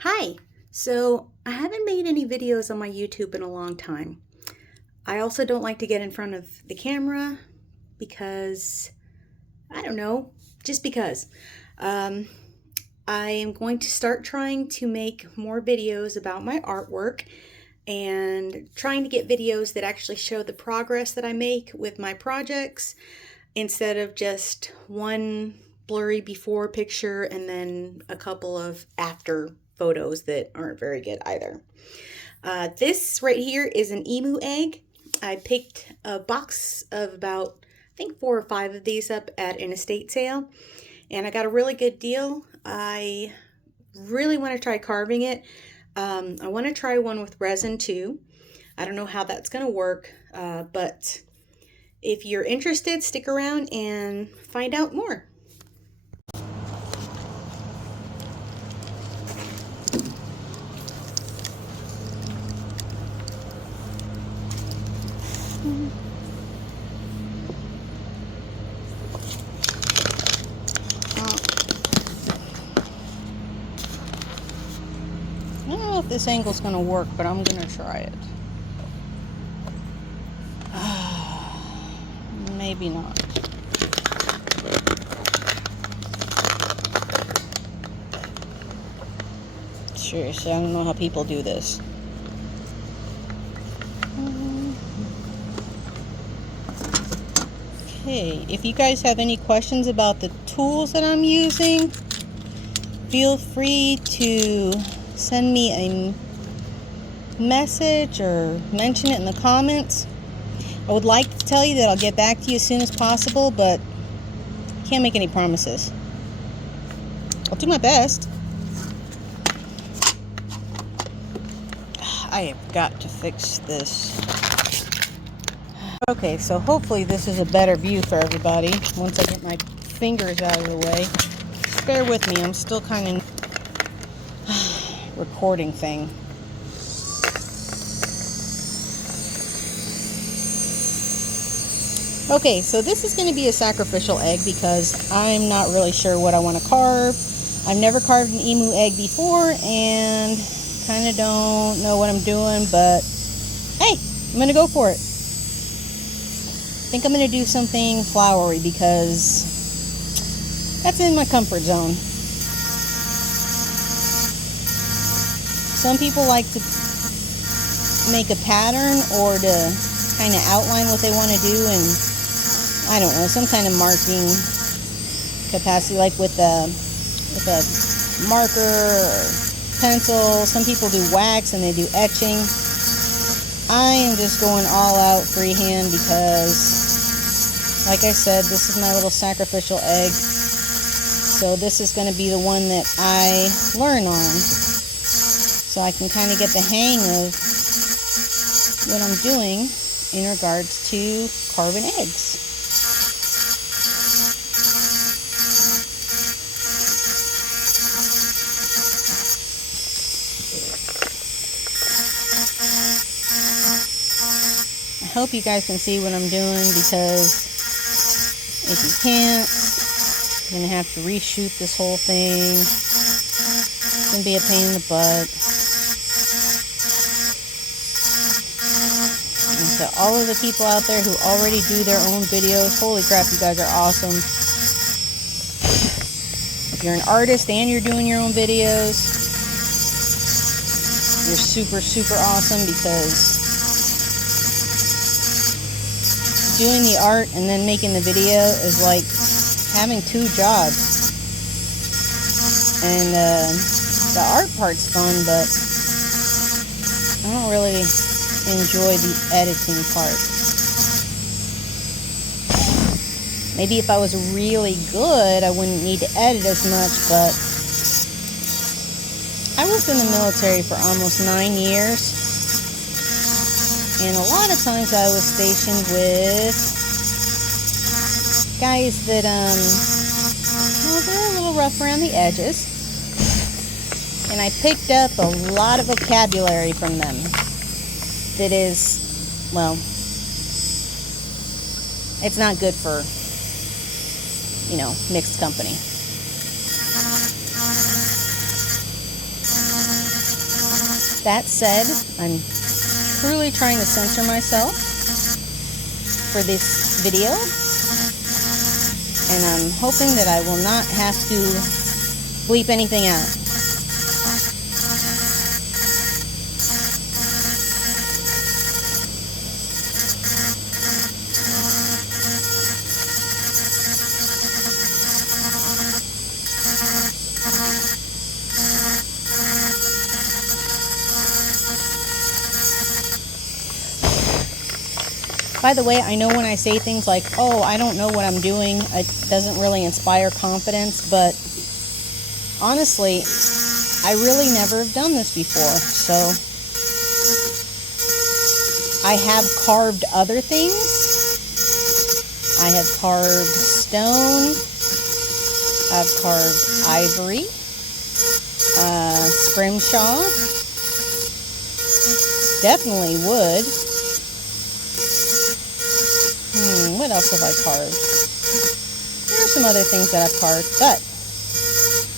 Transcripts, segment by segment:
Hi! So, I haven't made any videos on my YouTube in a long time. I also don't like to get in front of the camera because, I don't know, just because. Um, I am going to start trying to make more videos about my artwork and trying to get videos that actually show the progress that I make with my projects instead of just one blurry before picture and then a couple of after photos that aren't very good either. This right here is an emu egg. I picked a box of about, I think 4 or 5 of these up at an estate sale, and I got a really good deal. I really want to try carving it. I want to try one with resin too. I don't know how that's going to work, but if you're interested, stick around and find out more. I don't know if this angle's going to work, but I'm going to try it. Maybe not. Seriously, I don't know how people do this. Okay, if you guys have any questions about the tools that I'm using, feel free to send me a message or mention it in the comments. I would like to tell you that I'll get back to you as soon as possible, but can't make any promises. I'll do my best. I have got to fix this. Okay, so hopefully this is a better view for everybody once I get my fingers out of the way. Just bear with me, I'm still kind of recording thing. Okay, so this is going to be a sacrificial egg because I'm not really sure what I want to carve. I've never carved an emu egg before and kind of don't know what I'm doing, but hey, I'm going to go for it. I think I'm going to do something flowery because that's in my comfort zone. Some people like to make a pattern or to kind of outline what they want to do and I don't know, some kind of marking capacity, like with a marker or pencil. Some people do wax and they do etching. I am just going all out freehand because, like I said, this is my little sacrificial egg. So this is going to be the one that I learn on. So I can kind of get the hang of what I'm doing in regards to carving eggs. I hope you guys can see what I'm doing because if you can't, I'm going to have to reshoot this whole thing. It's going to be a pain in the butt. And to all of the people out there who already do their own videos, holy crap, you guys are awesome. If you're an artist and you're doing your own videos, you're super, super awesome because doing the art and then making the video is like having 2 jobs. And the art part's fun, but I don't really enjoy the editing part. Maybe if I was really good, I wouldn't need to edit as much, but I was in the military for almost 9 years. And a lot of times I was stationed with guys that, well, they're a little rough around the edges. And I picked up a lot of vocabulary from them that is, well, it's not good for, mixed company. That said, I'm truly trying to censor myself for this video, and I'm hoping that I will not have to bleep anything out. By the way, I know when I say things like, oh, I don't know what I'm doing, it doesn't really inspire confidence, but honestly, I really never have done this before. So I have carved other things. I have carved stone. I've carved ivory, scrimshaw, definitely wood. What else have I carved? There are some other things that I've carved, but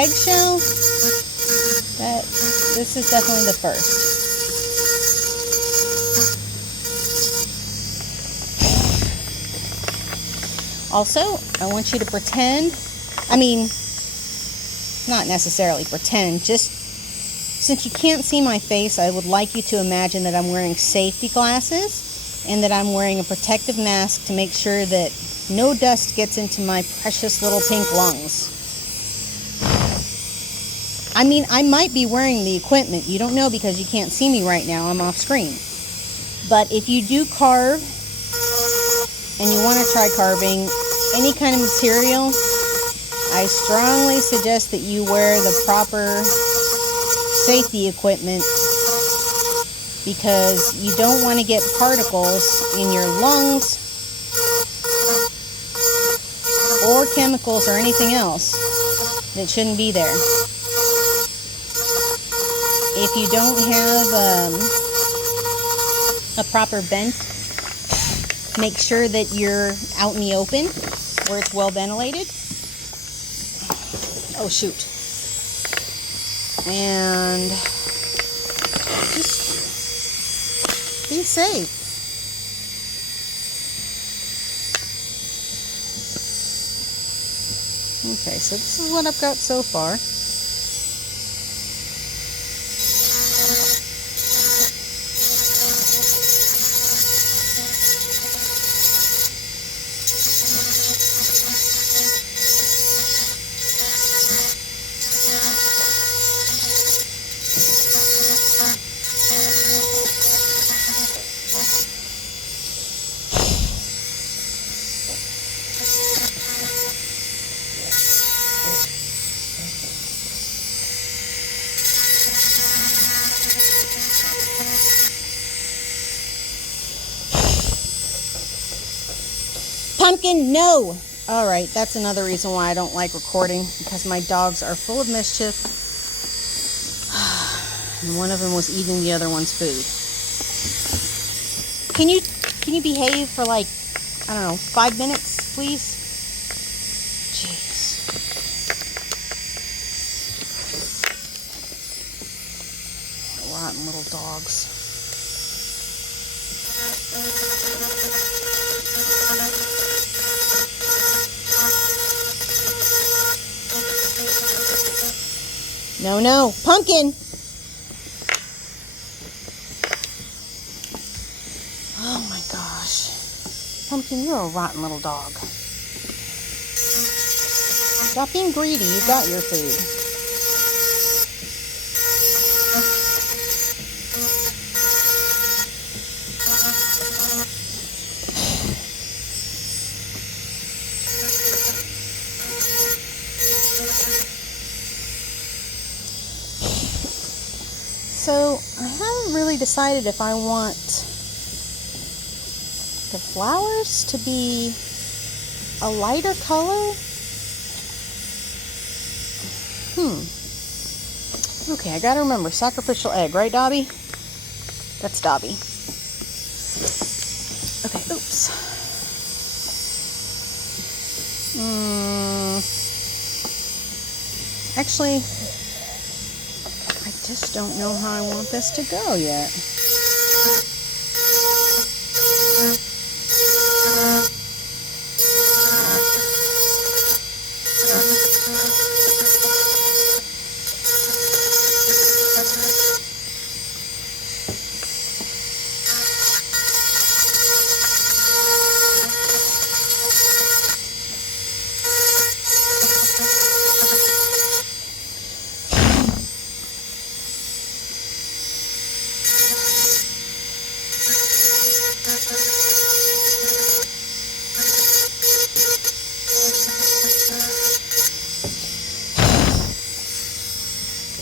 eggshell, this is definitely the first. Also, I want you to pretend, not necessarily pretend, just since you can't see my face, I would like you to imagine that I'm wearing safety glasses and that I'm wearing a protective mask to make sure that no dust gets into my precious little pink lungs. I might be wearing the equipment. You don't know because you can't see me right now. I'm off screen. But if you do carve and you want to try carving any kind of material, I strongly suggest that you wear the proper safety equipment, because you don't want to get particles in your lungs or chemicals or anything else that shouldn't be there. If you don't have a proper vent, make sure that you're out in the open where it's well ventilated. Oh shoot. And just be safe. Okay, so this is what I've got so far. Pumpkin, no! Alright, that's another reason why I don't like recording, because my dogs are full of mischief. And one of them was eating the other one's food. Can you behave for like, I don't know, 5 minutes, please? Jeez. Rotten little dogs. No, no, pumpkin! Oh my gosh. Pumpkin, you're a rotten little dog. Stop being greedy, you got your food. So, I haven't really decided if I want the flowers to be a lighter color. Okay, I gotta remember, sacrificial egg, right, Dobby? That's Dobby. Okay, oops. Actually, I just don't know how I want this to go yet.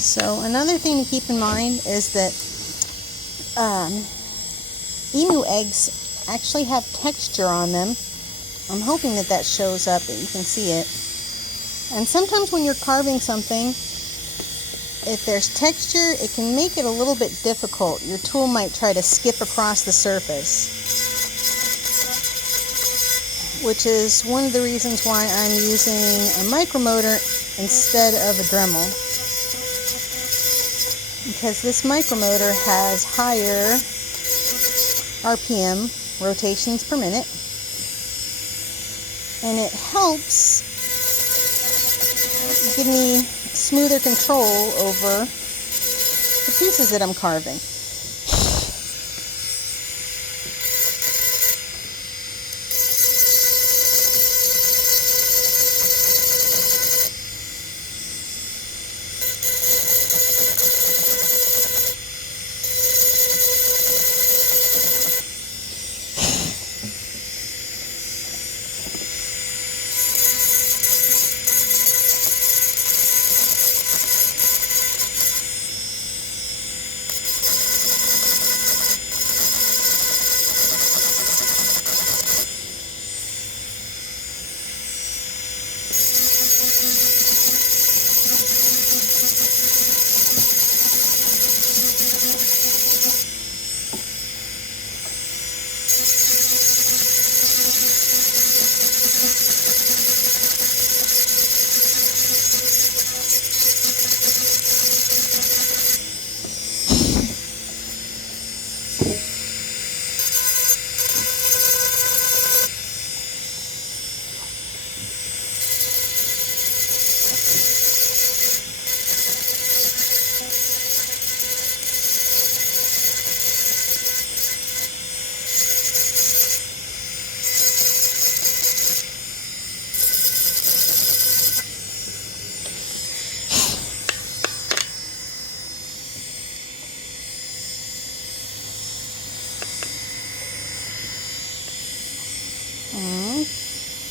So another thing to keep in mind is that emu eggs actually have texture on them. I'm hoping that that shows up, that you can see it. And sometimes when you're carving something, if there's texture, it can make it a little bit difficult. Your tool might try to skip across the surface, which is one of the reasons why I'm using a micromotor instead of a Dremel, because this micromotor has higher RPM, rotations per minute, and it helps give me smoother control over the pieces that I'm carving.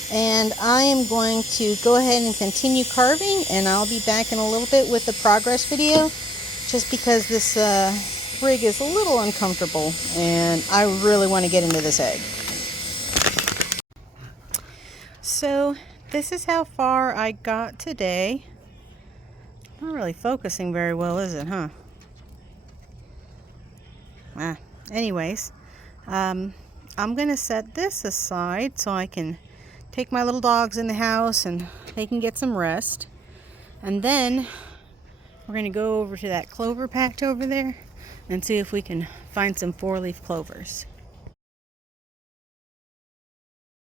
And I am going to go ahead and continue carving, and I'll be back in a little bit with the progress video, just because this rig is a little uncomfortable and I really want to get into this egg. So this is how far I got today. Not really focusing very well, is it, huh? Anyways, I'm going to set this aside so I can take my little dogs in the house and they can get some rest. And then we're going to go over to that clover patch over there and see if we can find some 4-leaf clovers.